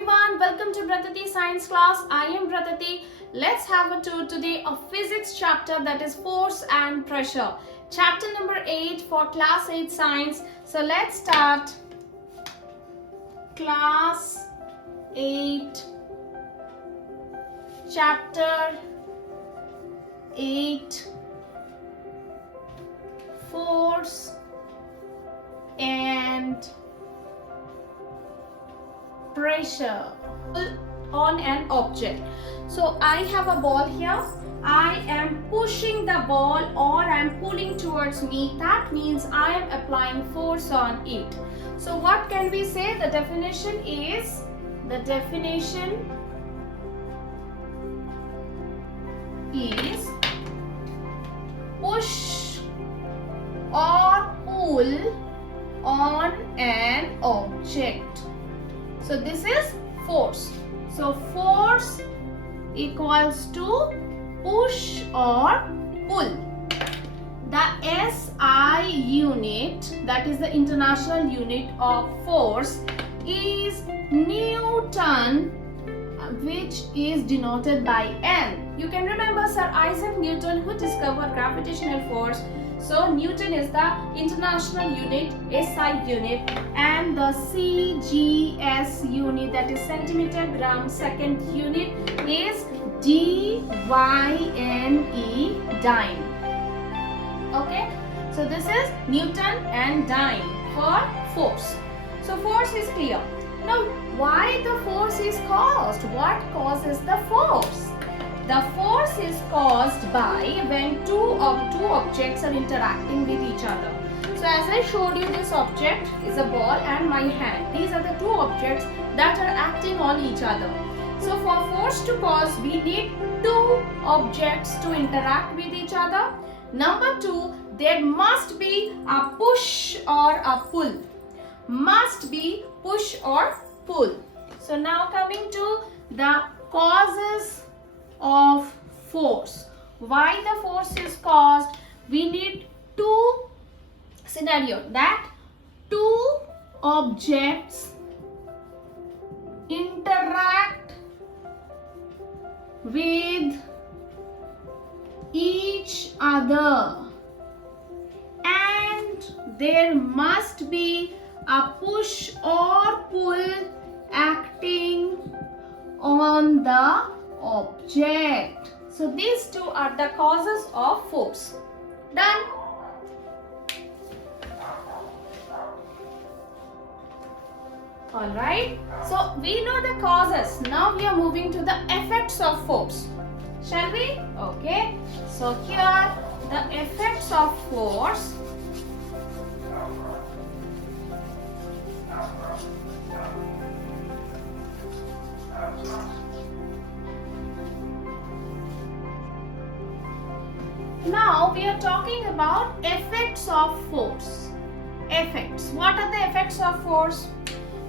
Everyone, welcome to Bratati Science class. I am Bratati. Let's have a tour today of physics chapter, that is force and pressure. Chapter number 8 for class 8 science. So let's start class 8 chapter 8 force and pressure on an object. So I have a ball here. I am pushing the ball or I am pulling towards me. That means I am applying force on it. So what can we say? The definition is push or pull on an object. So this is force. So force equals to push or pull. The SI unit, that is the international unit of force, is Newton, which is denoted by N. You can remember Sir Isaac Newton, who discovered gravitational force. So Newton is the international unit, SI unit, and the CGS unit, that is centimeter gram second unit, is DYNE, dyne. Okay, so this is Newton and dyne for force. So force is clear. Now, why the force is caused? What causes the force? The force is caused by when two objects are interacting with each other. So as I showed you, this object is a ball and my hand. These are the two objects that are acting on each other. So for force to cause, we need two objects to interact with each other. Number two, there must be a push or a pull. Must be push or pull. So now coming to the causes of force. Why the force is caused? We need two scenarios, that two objects interact with each other and there must be a push or pull acting on the object. So these two are the causes of force. Done. Alright. So we know the causes. Now we are moving to the effects of force. Shall we? Okay. So here the effects of force. Now we are talking about effects of force. Effects. What are the effects of force?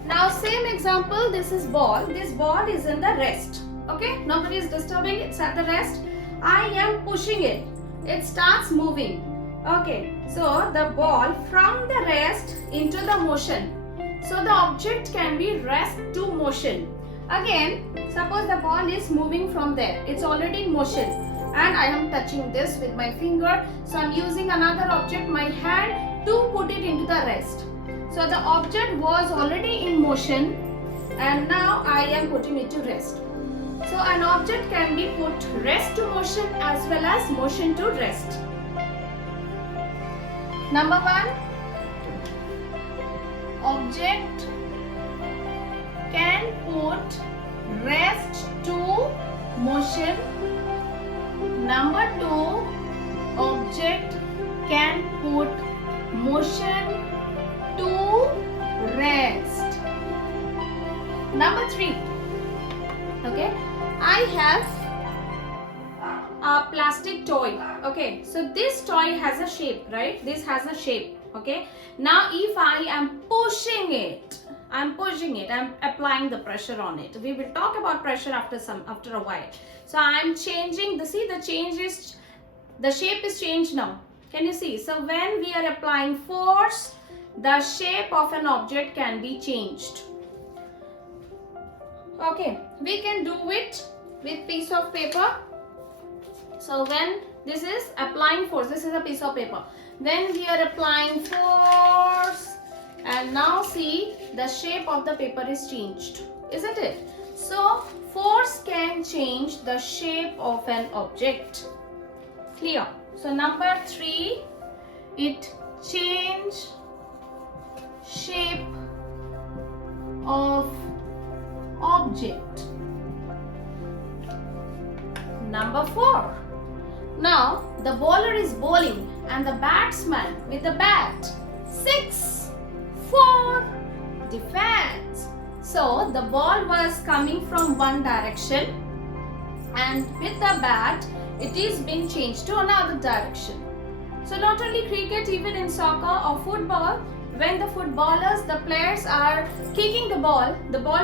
Now same example, this is ball. This ball is in the rest. Okay, nobody is disturbing it, it's at the rest. I am pushing it. It starts moving. Okay, so the ball from the rest into the motion. So the object can be rest to motion. Again, suppose the ball is moving from there. It's already in motion. And I am touching this with my finger. So I am using another object, my hand, to put it into the rest. So the object was already in motion and now I am putting it to rest. So an object can be put rest to motion as well as motion to rest. Number one, object can put rest to motion. Number two, object can put motion to rest. Number three, okay, I have a plastic toy. Okay, so this toy has a shape, right? This has a shape. Okay, now if I am pushing it, I'm applying the pressure on it. We will talk about pressure after a while. So I'm changing the shape is changed now. Can you see? So when we are applying force, the shape of an object can be changed. Okay, we can do it with piece of paper. So when this is applying force, this is a piece of paper. Then we are applying force, and now see the shape of the paper is changed, isn't it? So force can change the shape of an object. Clear? So number 3, it change shape of object. Number 4. Now the bowler is bowling and the batsman with the bat. 6, 4, defense. So the ball was coming from one direction, and with the bat it is being changed to another direction. So not only cricket, even in soccer or football, when the footballers, the players are kicking the ball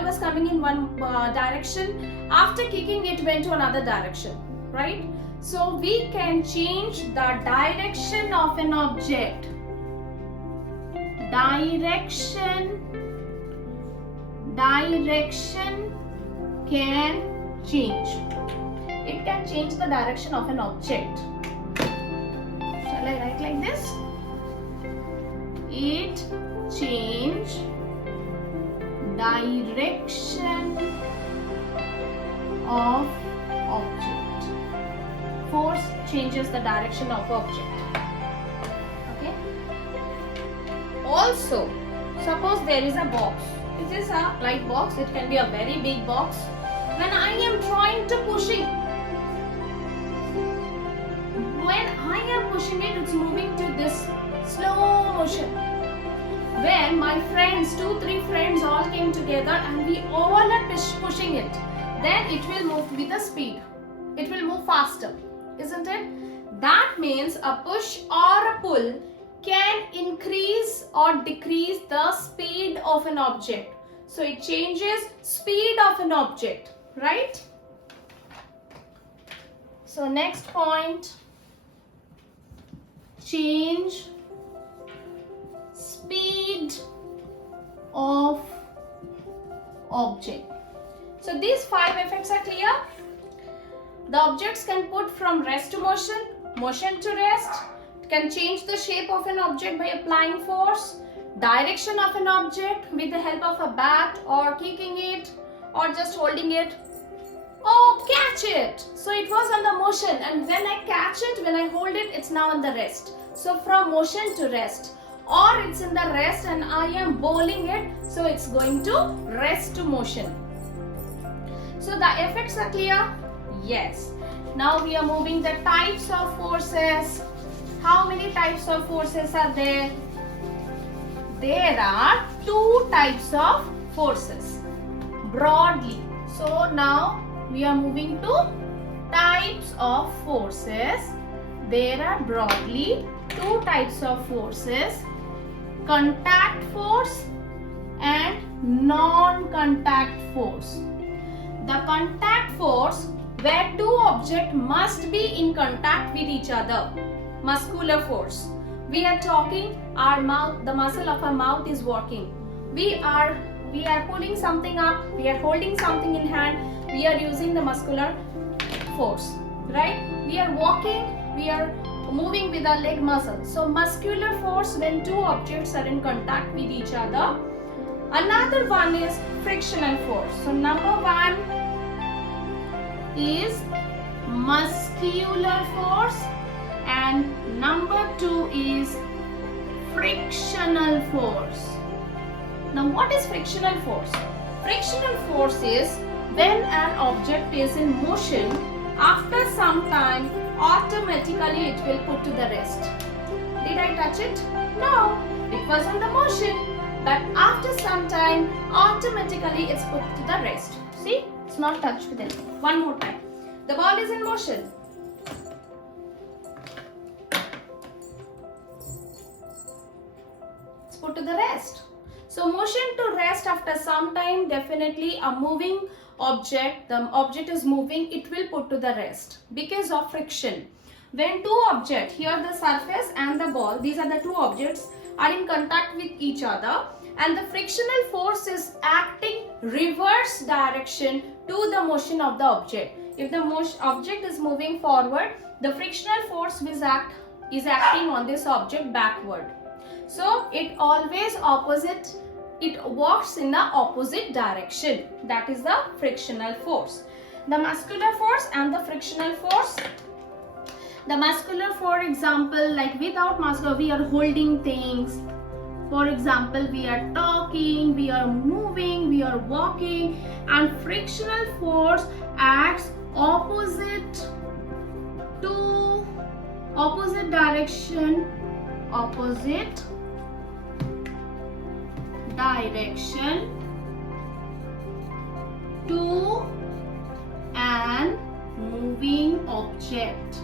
was coming in one direction. After kicking, it went to another direction, right? So we can change the direction of an object. Direction can change. It can change the direction of an object. Shall I write like this? It change direction of object. Force changes the direction of object. Okay. Also, suppose there is a box. It is a light box. It can be a very big box. When I am trying to push it, it's moving to this slow motion. When my friends, 2-3 friends all came together and we all are pushing it, then it will move with the speed. It will move faster, isn't it? That means a push or a pull can increase or decrease the speed of an object. So it changes speed of an object, right? So next point, change speed of object. So these 5 effects are clear. The objects can put from rest to motion, motion to rest. It can change the shape of an object by applying force, direction of an object with the help of a bat or kicking it or just holding it. Oh, catch it! So it was on the motion, and when I catch it, when I hold it, it's now on the rest. So from motion to rest, or it's in the rest and I am bowling it, so it's going to rest to motion. So the effects are clear? Yes. Now we are moving the types of forces. How many types of forces are there? There are 2 types of forces, broadly. So now we are moving to types of forces. There are broadly 2 types of forces: contact force and non-contact force. The contact force, where 2 objects must be in contact with each other. Muscular force. We are talking, our mouth, the muscle of our mouth is working. We are pulling something up, we are holding something in hand, we are using the muscular force, right? We are walking, we are moving with our leg muscle. So muscular force when 2 objects are in contact with each other. Another one is frictional force. So number 1 is muscular force and number 2 is frictional force. Now what is frictional force? Frictional force is when an object is in motion, after some time automatically it will put to the rest. Did I touch it? No, it was on the motion, but after some time automatically it's put to the rest. See, it's not touched with anything. One more time. The ball is in motion. It's put to the rest. So motion to rest after some time, definitely a moving object, the object is moving, it will put to the rest because of friction. When 2 objects, here the surface and the ball, these are the 2 objects, are in contact with each other, and the frictional force is acting reverse direction to the motion of the object. If the object is moving forward, the frictional force is acting on this object backward. So it always opposite, it works in the opposite direction. That is the frictional force. The muscular force and the frictional force. The muscular, for example, like without muscle, we are holding things. For example, we are talking, we are moving, we are walking, and frictional force acts opposite direction to an moving object.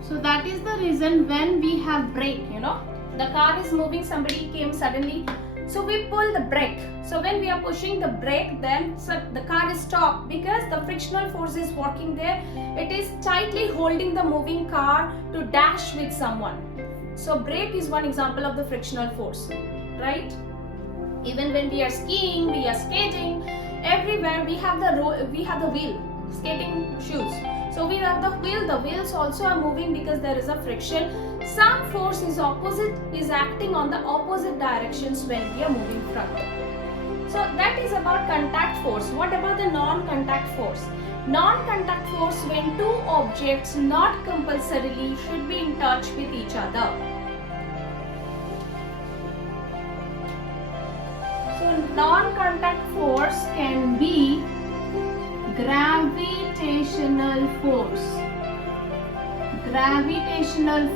So that is the reason when we have brake, you know, the car is moving, somebody came suddenly, so we pull the brake. So when we are pushing the brake, then the car is stopped because the frictional force is working there. It is tightly holding the moving car to dash with someone. So brake is one example of the frictional force, right? Even when we are skiing, we are skating, everywhere we have the wheel, skating shoes. So we have the wheel, the wheels also are moving because there is a friction. Some force is acting on the opposite directions when we are moving front. So that is about contact force. What about the non-contact force? Non-contact force when two objects not compulsorily should be in touch with each other. So non-contact force can be gravitational force. Gravitational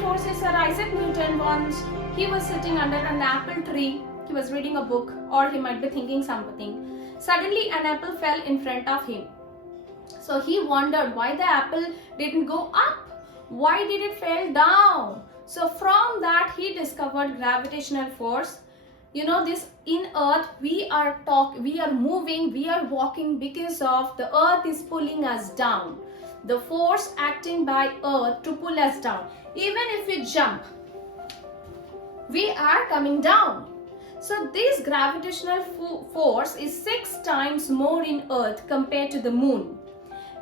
force is Sir Isaac Newton. Once he was sitting under an apple tree, he was reading a book, or he might be thinking something. Suddenly an apple fell in front of him. So he wondered why the apple didn't go up, why did it fall down. So from that he discovered gravitational force. You know, this in earth we are moving, we are walking because of the earth is pulling us down. The force acting by earth to pull us down. Even if we jump, we are coming down. So this gravitational force is 6 times more in earth compared to the moon.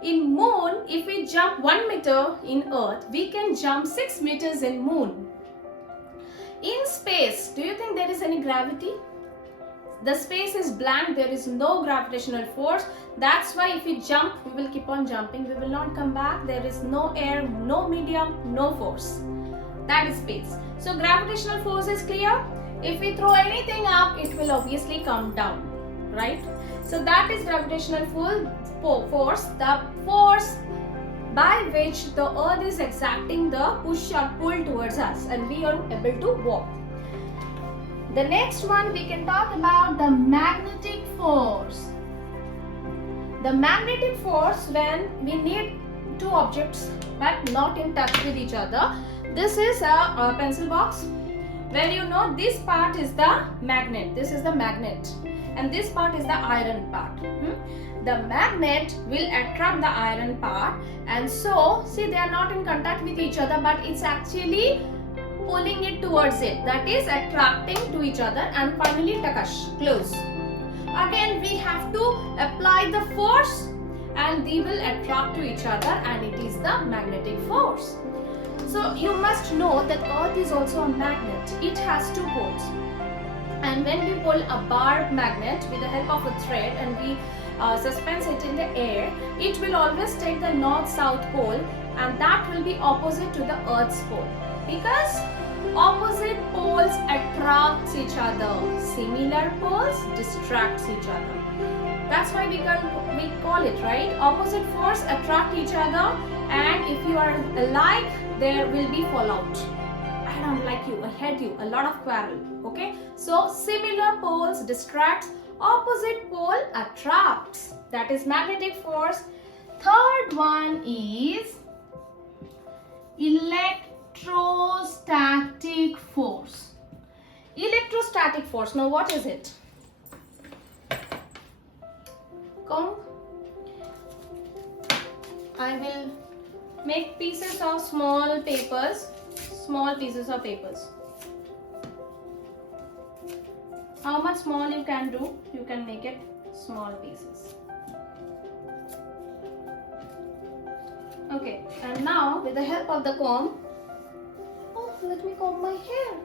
In moon, if we jump 1 meter in earth, we can jump 6 meters in moon. In space, do you think there is any gravity? The space is blank, there is no gravitational force. That's why if we jump, we will keep on jumping. We will not come back. There is no air, no medium, no force. That is space. So gravitational force is clear. If we throw anything up, it will obviously come down, right? So that is gravitational force, the force by which the earth is exacting the push or pull towards us, and we are able to walk. The next one we can talk about the magnetic force. The magnetic force when we need two objects but not in touch with each other. This is a pencil box where you know this part is the magnet. This is the magnet and this part is the iron part. The magnet will attract the iron part, and so see they are not in contact with each other, but it's actually pulling it towards it, that is attracting to each other, and finally takash, close. Again we have to apply the force and they will attract to each other, and it is the magnetic force. So you must know that earth is also a magnet. It has 2 poles, and when we pull a bar magnet with the help of a thread and we suspend it in the air, it will always take the north-south pole, and that will be opposite to the earth's pole, because opposite poles attract each other, similar poles distract each other. That's why we call it, right? Opposite force attract each other, and if you are alike, there will be fallout. I don't like you, I hate you, a lot of quarrel. Okay, so similar poles distracts, opposite pole attracts. That is magnetic force. Third one is electrostatic force. Electrostatic force, now what is it? Come, I will make pieces of small pieces of papers. How much small you can do, you can make it small pieces. Okay, and now with the help of the comb, let me comb my hair.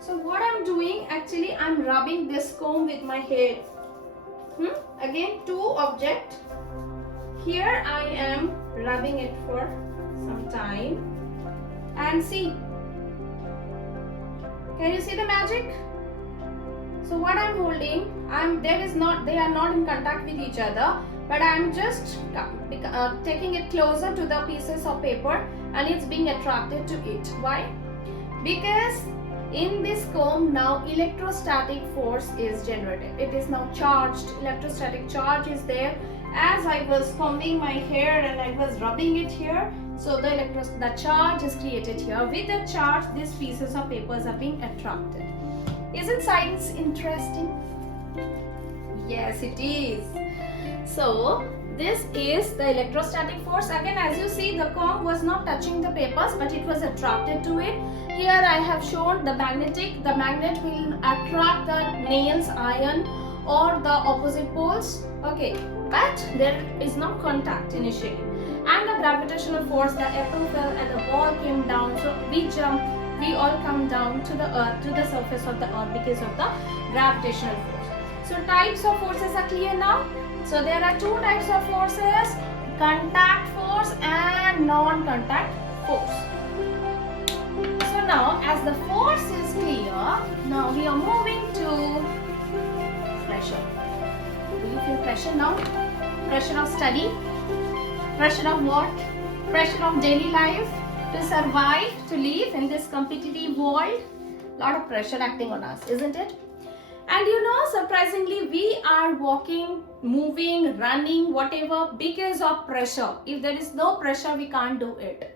So what I'm doing, actually I'm rubbing this comb with my hair. Again, two objects. Here I am rubbing it for some time, and see, can you see the magic? So what I'm holding, they are not in contact with each other, but I'm just taking it closer to the pieces of paper, and it's being attracted to it. Why? Because in this comb now electrostatic force is generated. It is now charged. Electrostatic charge is there. As I was combing my hair and I was rubbing it here, so the charge is created here. With the charge, these pieces of papers are being attracted. Isn't science interesting? Yes, it is. So this is the electrostatic force. Again, as you see, the comb was not touching the papers, but it was attracted to it. Here I have shown the magnetic. The magnet will attract the nails, iron, or the opposite poles. Okay, but there is no contact initially. And the gravitational force, the apple fell and the ball came down. So we all come down to the earth, to the surface of the earth because of the gravitational force. So types of forces are clear now. So there are two types of forces, contact force and non-contact force. So now as the force is clear, now we are moving to pressure. Do you feel pressure now? Pressure of study? Pressure of what? Pressure of daily life? To survive, to live in this competitive world? Lot of pressure acting on us, isn't it? And you know, surprisingly, we are walking, moving, running, whatever, because of pressure. If there is no pressure, we can't do it.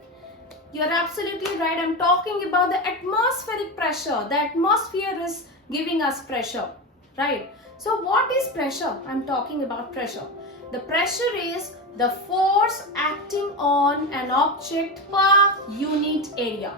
You're absolutely right. I'm talking about the atmospheric pressure. The atmosphere is giving us pressure, right? So what is pressure? I'm talking about pressure. The pressure is the force acting on an object per unit area.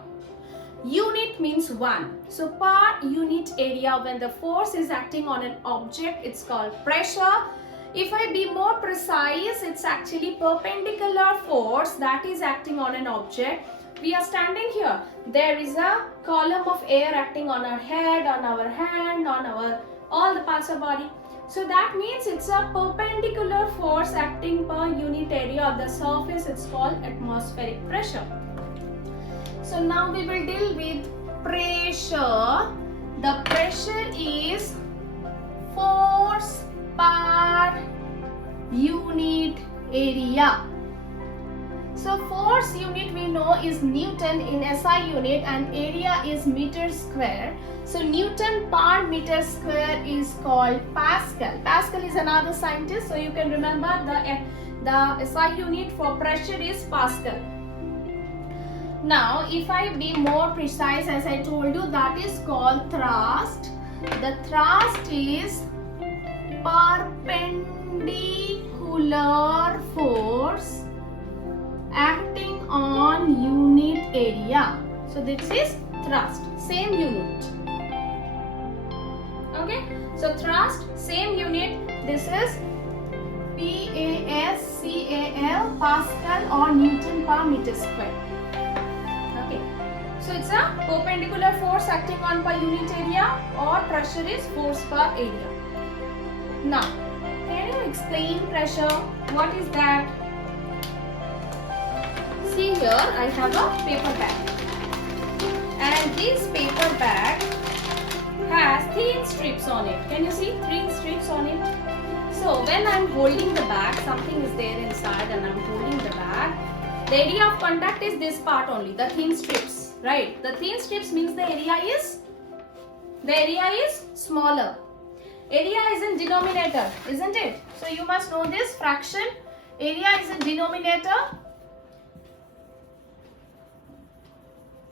Unit means one. So per unit area, when the force is acting on an object, it's called pressure. If I be more precise, it's actually perpendicular force that is acting on an object. We are standing here. There is a column of air acting on our head, on our hand, on our all the parts of body. So that means it's a perpendicular force acting per unit area of the surface. It's called atmospheric pressure. So now we will deal with pressure. The pressure is force per unit area. So force unit we know is Newton in SI unit and area is meter square. So Newton per meter square is called Pascal. Pascal is another scientist, so you can remember the SI unit for pressure is Pascal. Now if I be more precise, as I told you, that is called thrust. The thrust is perpendicular force acting on unit area. So this is thrust, same unit. Okay, so thrust, same unit. This is PASCAL, Pascal or Newton per meter square. Okay, so it's a perpendicular force acting on per unit area, or pressure is force per area. Now, can you explain pressure? What is that? See here, I have a paper bag, and this paper bag has thin strips on it. Can you see thin strips on it? So when I'm holding the bag, something is there inside and I'm holding the bag. The area of contact is this part only, the thin strips, right? The thin strips means the area is smaller. Area is in denominator, isn't it? So you must know this fraction. Area is in denominator.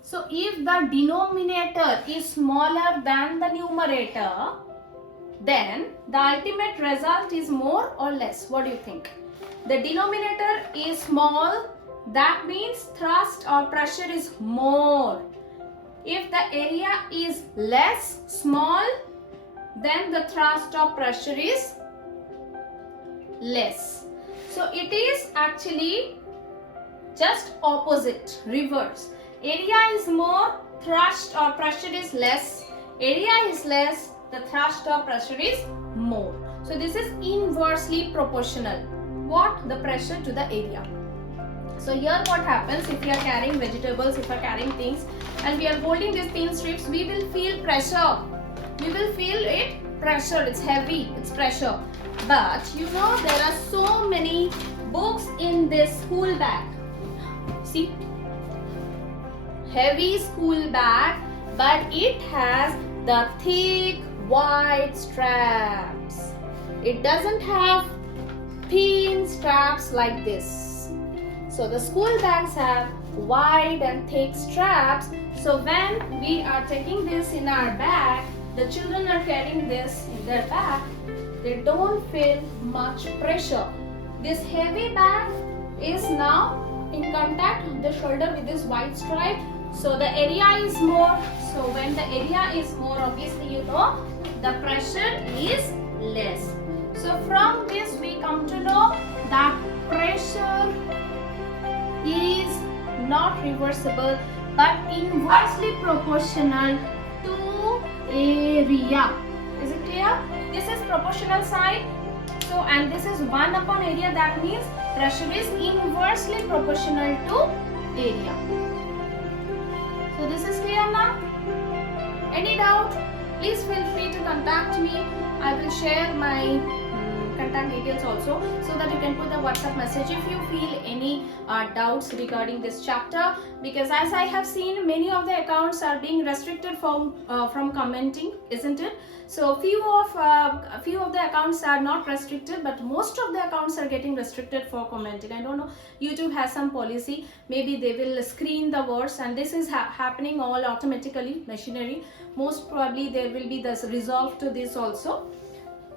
So if the denominator is smaller than the numerator, then the ultimate result is more or less. What do you think? The denominator is small, that means thrust or pressure is more. If the area is less, small, then the thrust or pressure is less. So it is actually just opposite, reverse. Area is more, thrust or pressure is less. Area is less, the thrust or pressure is more. So this is inversely proportional. What? The pressure to the area. So here what happens, if we are carrying vegetables, if we are carrying things and we are holding these thin strips, we will feel pressure. We will feel it pressure, it's heavy, it's pressure. But you know, there are so many books in this school bag. See, heavy school bag, but it has the thick wide straps. It doesn't have thin straps like this. So the school bags have wide and thick straps. So when we are taking this in our bag, the children are carrying this in their bag, they don't feel much pressure. This heavy bag is now in contact with the shoulder with this white stripe. So the area is more. So when the area is more, obviously you know the pressure is less. So from this we come to know that pressure is not reversible but inversely proportional to area. Is it clear? This is proportional side. So and this is 1 upon area, that means pressure is inversely proportional to area. So this is clear now? Any doubt? Please feel free to contact me. I will share my contact details also, so that you can put the WhatsApp message if you feel any doubts regarding this chapter, because as I have seen, many of the accounts are being restricted from commenting, isn't it? So few of the accounts are not restricted, but most of the accounts are getting restricted for commenting. I don't know, YouTube has some policy, maybe they will screen the words, and this is happening all automatically, machinery. Most probably there will be this resolve to this also.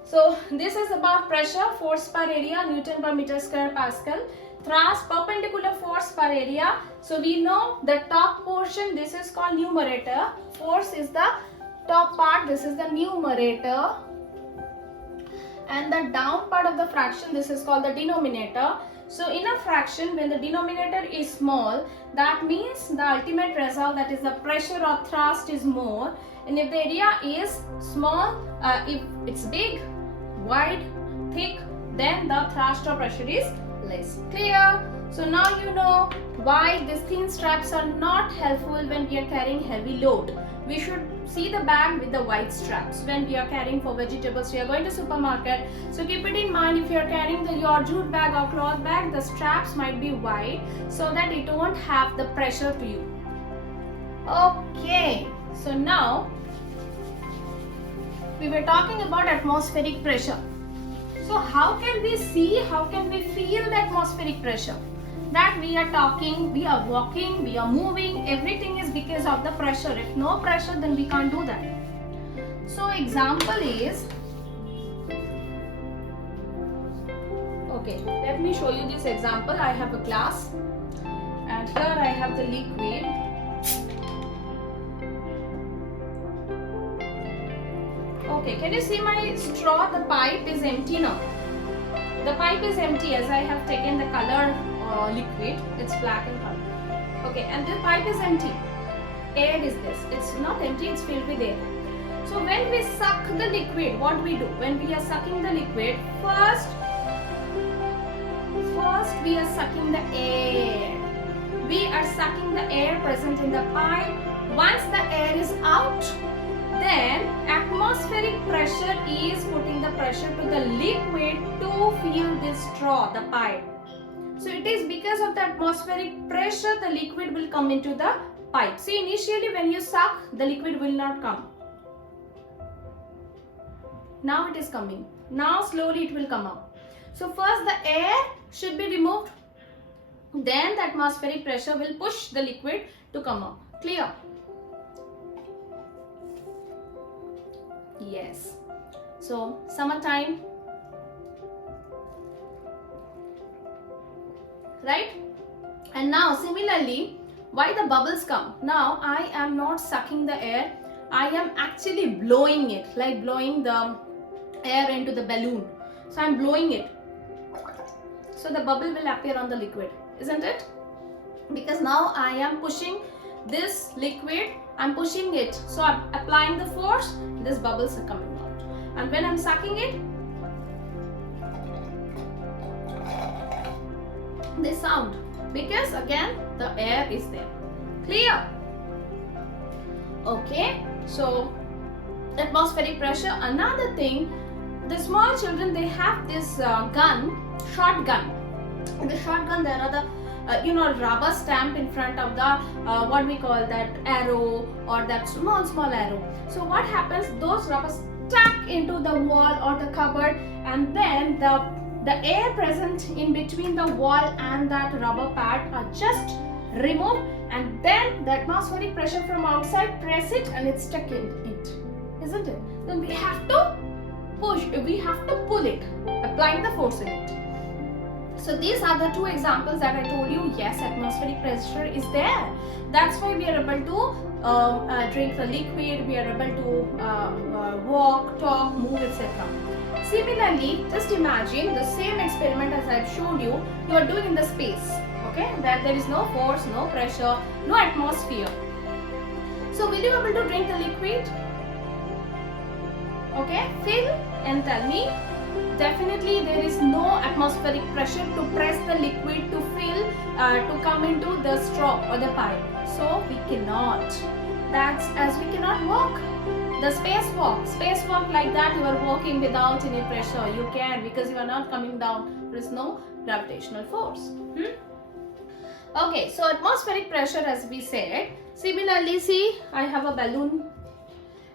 So this is about pressure, force per area, Newton per meter square Pascal. Thrust, perpendicular force per area. So we know the top portion, this is called numerator. Force is the top part, this is the numerator. And the down part of the fraction, this is called the denominator. So in a fraction, when the denominator is small, that means the ultimate result, that is the pressure or thrust, is more. And if the area is small, if it's big, wide, thick, then the thrust or pressure is less. Clear? So now you know why these thin straps are not helpful when we are carrying heavy load. We should see the bag with the wide straps when we are carrying for vegetables. We are going to supermarket. So keep it in mind, if you are carrying your jute bag or cloth bag, the straps might be wide so that it won't have the pressure to you. Okay. So now we were talking about atmospheric pressure. So how can we see, how can we feel the atmospheric pressure? That we are talking, we are walking, we are moving, everything is because of the pressure. If no pressure, then we can't do that. So example is, okay, let me show you this example. I have a glass and here I have the liquid. Okay, can you see my straw? The pipe is empty now. The pipe is empty as I have taken the color liquid. It's black in color. Okay, and the pipe is empty. Air is this. It's not empty, it's filled with air. So when we suck the liquid, what we do? When we are sucking the liquid, first we are sucking the air. We are sucking the air present in the pipe. Once the air is out, then atmospheric pressure is putting the pressure to the liquid to fill this straw, the pipe. So it is because of the atmospheric pressure the liquid will come into the pipe. See, initially when you suck, the liquid will not come. Now it is coming. Now slowly it will come up. So first the air should be removed. Then the atmospheric pressure will push the liquid to come up. Clear? Yes. So summertime, right? And now similarly, why the bubbles come? Now I am not sucking the air, I am actually blowing it, like blowing the air into the balloon. So I'm blowing it. So the bubble will appear on the liquid, isn't it? Because now I am pushing this liquid, I'm pushing it. So I'm applying the force, this bubbles are coming out. And when I'm sucking it, this sound, because again the air is there. Clear? Okay, so atmospheric pressure. Another thing, the small children, they have this gun, shotgun. In the shotgun there are the rubber stamp in front of the what we call that arrow, or that small arrow. So what happens, those rubbers stuck into the wall or the cupboard, and then the air present in between the wall and that rubber pad are just removed, and then the atmospheric pressure from outside press it and it's stuck in it, isn't it? Then we have to push, we have to pull it, applying the force in it. So these are the two examples that I told you. Yes, atmospheric pressure is there. That's why we are able to drink the liquid, we are able to walk, talk, move, etc. Similarly, just imagine the same experiment as I've showed you, you are doing in the space, okay, that there is no force, no pressure, no atmosphere. So will you be able to drink the liquid? Okay, fill and tell me. Definitely there is no atmospheric pressure to press the liquid to fill, to come into the straw or the pipe. So we cannot. That's as we cannot walk. The spacewalk like that, you are walking without any pressure. You can, because you are not coming down. There is no gravitational force. Okay, so atmospheric pressure, as we said. Similarly, see, I have a balloon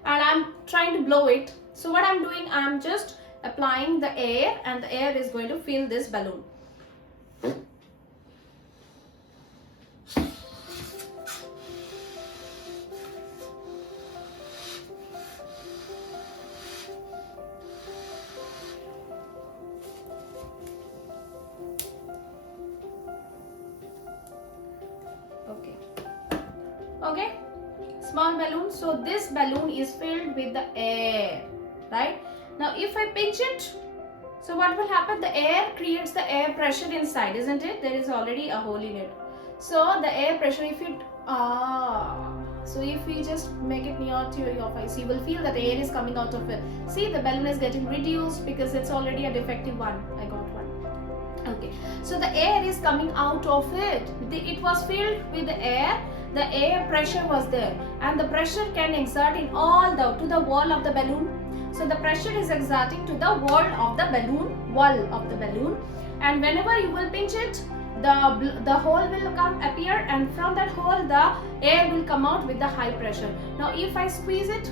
and I'm trying to blow it. So what I'm doing, I'm just applying the air, and the air is going to fill this balloon. Okay, small balloon. So this balloon is filled with the air, right? Now if I pinch it, so what will happen? The air creates the air pressure inside, isn't it? There is already a hole in it. So the air pressure, if you so if we just make it near to your face, you will feel that the air is coming out of it. See, the balloon is getting reduced because it's already a defective one. I got one. Okay, so the air is coming out of it. It was filled with the air pressure was there, and the pressure can exert in all to the wall of the balloon. So the pressure is exerting to the wall of the balloon, and whenever you will pinch it, the hole will appear, and from that hole the air will come out with the high pressure. Now if I squeeze it,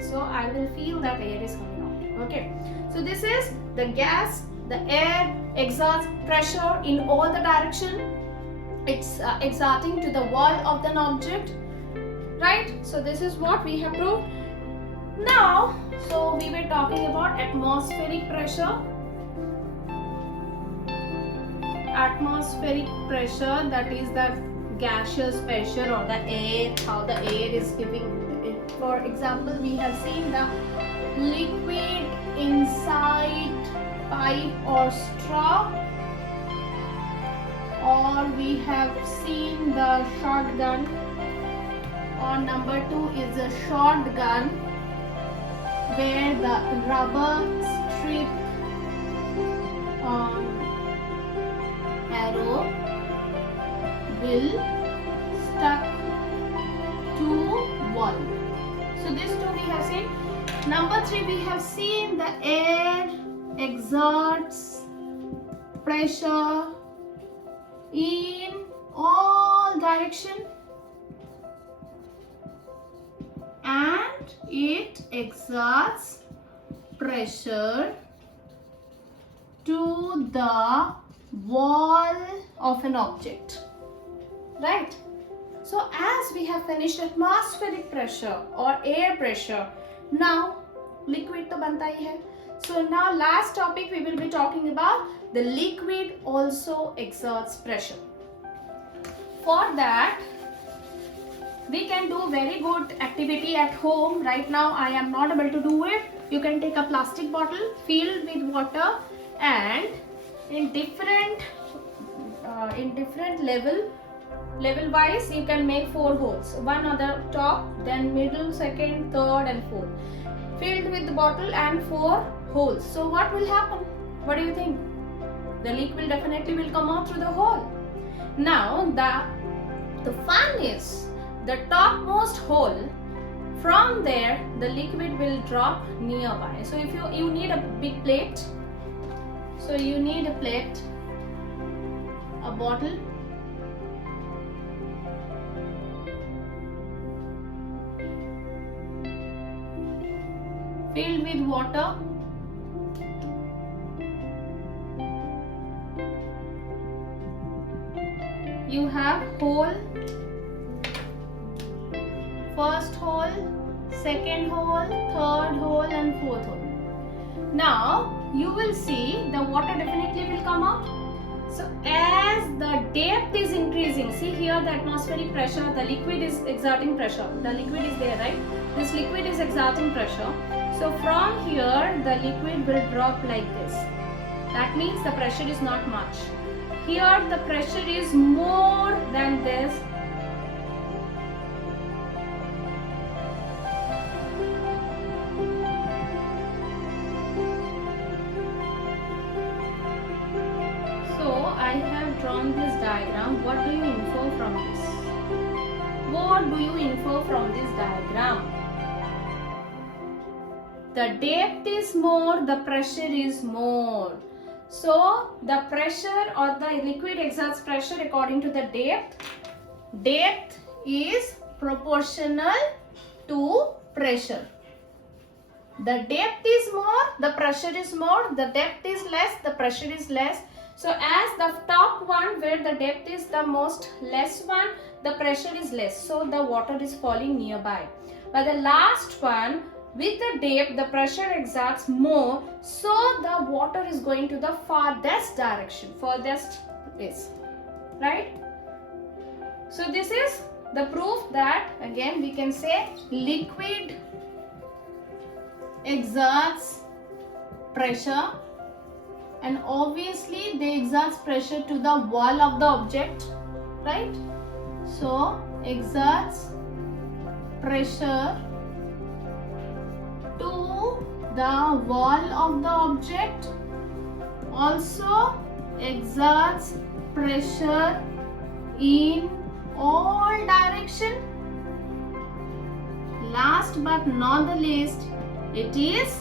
so I will feel that air is coming out. Okay, so this is the gas. The air exerts pressure in all the direction. It's exerting to the wall of an object, right? So this is what we have proved. Now, so we were talking about atmospheric pressure. Atmospheric pressure, that is the gaseous pressure or the air, how the air is giving. For example, we have seen the liquid inside pipe or straw, or we have seen the shotgun, or number 2 is a shotgun where the rubber strip arrow will stuck to wall. So this 2 we have seen. Number 3 we have seen the air exerts pressure in all direction, and it exerts pressure to the wall of an object, right? So as we have finished atmospheric pressure or air pressure, now liquid to banta hi hai. So now last topic we will be talking about the liquid also exerts pressure. For that, we can do very good activity at home. Right now I am not able to do it. You can take a plastic bottle filled with water, and in different level wise you can make 4 holes, one on the top, then middle, second, third and fourth, filled with the bottle and 4 holes. So what will happen? What do you think? The liquid definitely will come out through the hole. Now the fun is the topmost hole, from there the liquid will drop nearby. So if you need a big plate, so you need a plate, a bottle, filled with water, you have hole, first hole, second hole, third hole and fourth hole. Now you will see the water definitely will come out. So as the depth is increasing, see here the atmospheric pressure, the liquid is exerting pressure, the liquid is there, right? This liquid is exerting pressure. So from here the liquid will drop like this. That means the pressure is not much. Here the pressure is more than this. I have drawn this diagram. What do you infer from this? What do you infer from this diagram? The depth is more, the pressure is more. So the pressure or the liquid exerts pressure according to the depth. Depth is proportional to pressure. The depth is more, the pressure is more. The depth is less, the pressure is less. So as the top one where the depth is the most less one, the pressure is less. So the water is falling nearby. But the last one with the depth, the pressure exerts more. So the water is going to the farthest direction, farthest place, right? So this is the proof that again we can say liquid exerts pressure, and obviously they exert pressure to the wall of the object, right? So exerts pressure to the wall of the object, also exerts pressure in all direction. Last but not the least, it is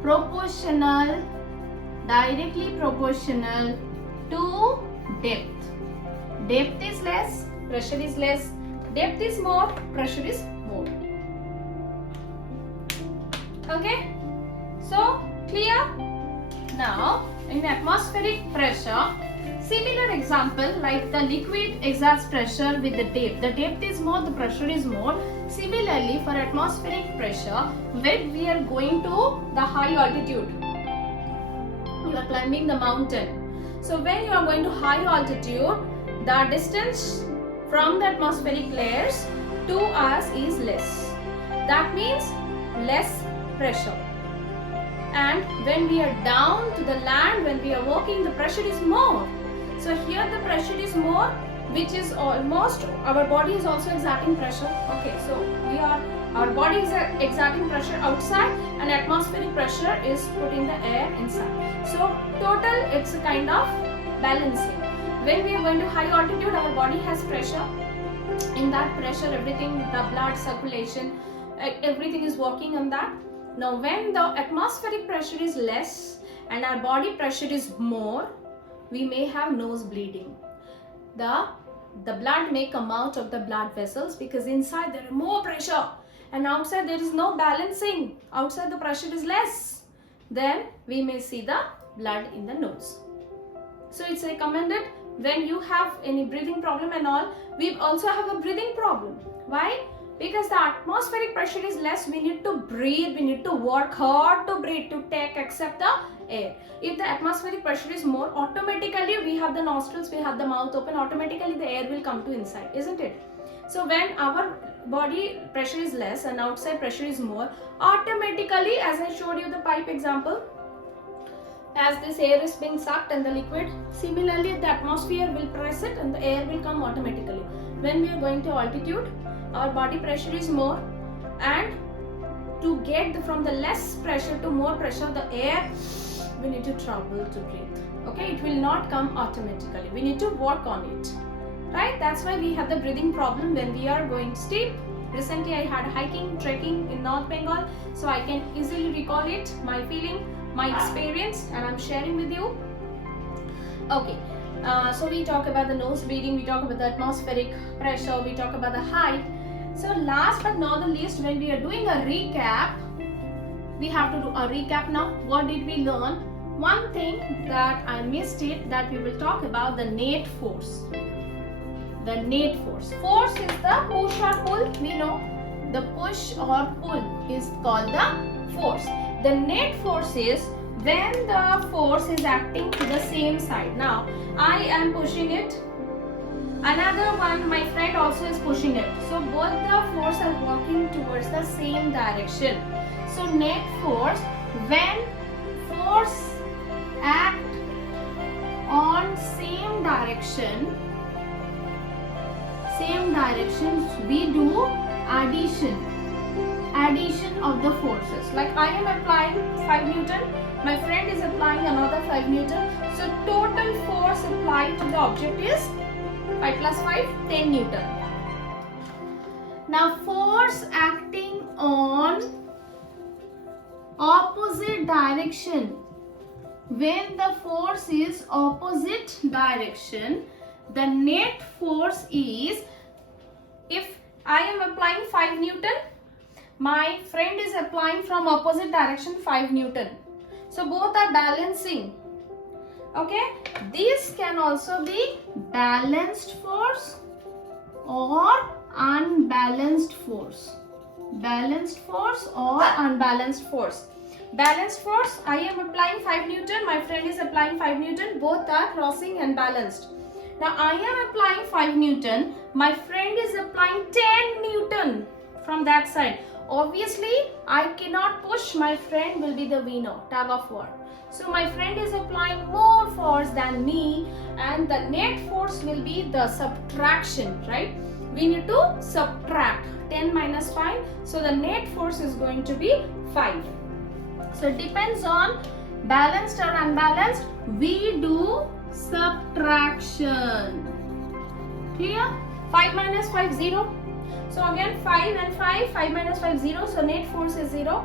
proportional, directly proportional to depth. Depth is less, pressure is less. Depth is more, pressure is more. Okay, so clear? Now in atmospheric pressure, similar example like the liquid exerts pressure with the depth. The depth is more, the pressure is more. Similarly for atmospheric pressure, when we are going to the high altitude, you are climbing the mountain. So when you are going to high altitude, the distance from the atmospheric layers to us is less. That means less pressure. And when we are down to the land, when we are walking, the pressure is more. So here the pressure is more, which is almost, our body is also exerting pressure. Okay, so our body is exerting pressure outside and atmospheric pressure is putting the air inside. So total it's a kind of balancing. When we are going to high altitude, our body has pressure. In that pressure, everything, the blood circulation, everything is working on that. Now when the atmospheric pressure is less and our body pressure is more, we may have nose bleeding. The blood may come out of the blood vessels because inside there is more pressure and outside there is no balancing. Outside the pressure is less. Then we may see the blood in the nose. So it's recommended when you have any breathing problem and all, we also have a breathing problem. Why? Because the atmospheric pressure is less, we need to breathe, we need to work hard to breathe, to take, accept the air. If the atmospheric pressure is more, automatically we have the nostrils, we have the mouth open, automatically the air will come to inside, isn't it? So when our body pressure is less and outside pressure is more, automatically, as I showed you the pipe example, as this air is being sucked and the liquid, similarly the atmosphere will press it and the air will come automatically. When we are going to altitude, our body pressure is more, and to get from the less pressure to more pressure, the air, we need to trouble to breathe. Okay, it will not come automatically. We need to work on it, right? That's why we have the breathing problem when we are going steep. Recently I had hiking, trekking in North Bengal, so I can easily recall it, my feeling, my experience, and I'm sharing with you. Okay, so we talk about the nose breathing, we talk about the atmospheric pressure, we talk about the height. So last but not the least, when we are doing a recap, we have to do a recap now. What did we learn? One thing that I missed it, that we will talk about the net force. The net force. Force is the push or pull. We know the push or pull is called the force. The net force is when the force is acting to the same side. Now I am pushing it, another one, my friend also is pushing it. So both the force are walking towards the same direction. So net force, when force act on same direction, we do addition of the forces. Like I am applying 5 Newton, my friend is applying another 5 Newton. So total force applied to the object is 5 plus 5, 10 Newton. Now force acting on opposite direction. When the force is opposite direction, the net force is, if I am applying 5 Newton, my friend is applying from opposite direction 5 Newton. So both are balancing. Okay, this can also be balanced force or unbalanced force. Balanced force or unbalanced force. Balanced force, I am applying 5 Newton, my friend is applying 5 Newton, both are crossing and balanced. Now I am applying 5 Newton, my friend is applying 10 Newton from that side. Obviously, I cannot push, my friend will be the winner, tug of war. So my friend is applying more force than me, and the net force will be the subtraction, right? We need to subtract 10 minus 5. So the net force is going to be 5. So it depends on balanced or unbalanced. We do subtraction. Clear? 5 minus 5, 0. So again 5 and 5, 5 minus 5, 0. So net force is 0.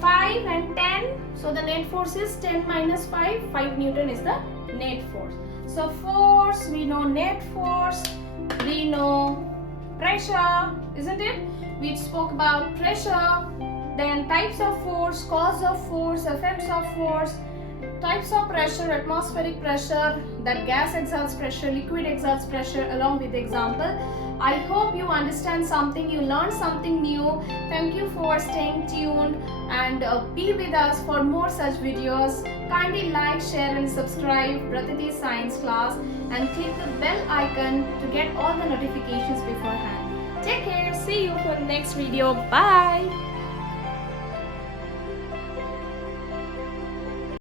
5 and 10. So the net force is 10 minus 5. 5 Newton is the net force. So force, we know net force, we know pressure, isn't it? We spoke about pressure, then types of force, cause of force, effects of force, types of pressure, atmospheric pressure, that gas exerts pressure, liquid exerts pressure, along with the example. I hope you understand something, you learned something new. Thank you for staying tuned, and be with us for more such videos. Kindly like, share and subscribe Bratati Science Class, and click the bell icon to get all the notifications beforehand. Take care, see you for the next video. Bye.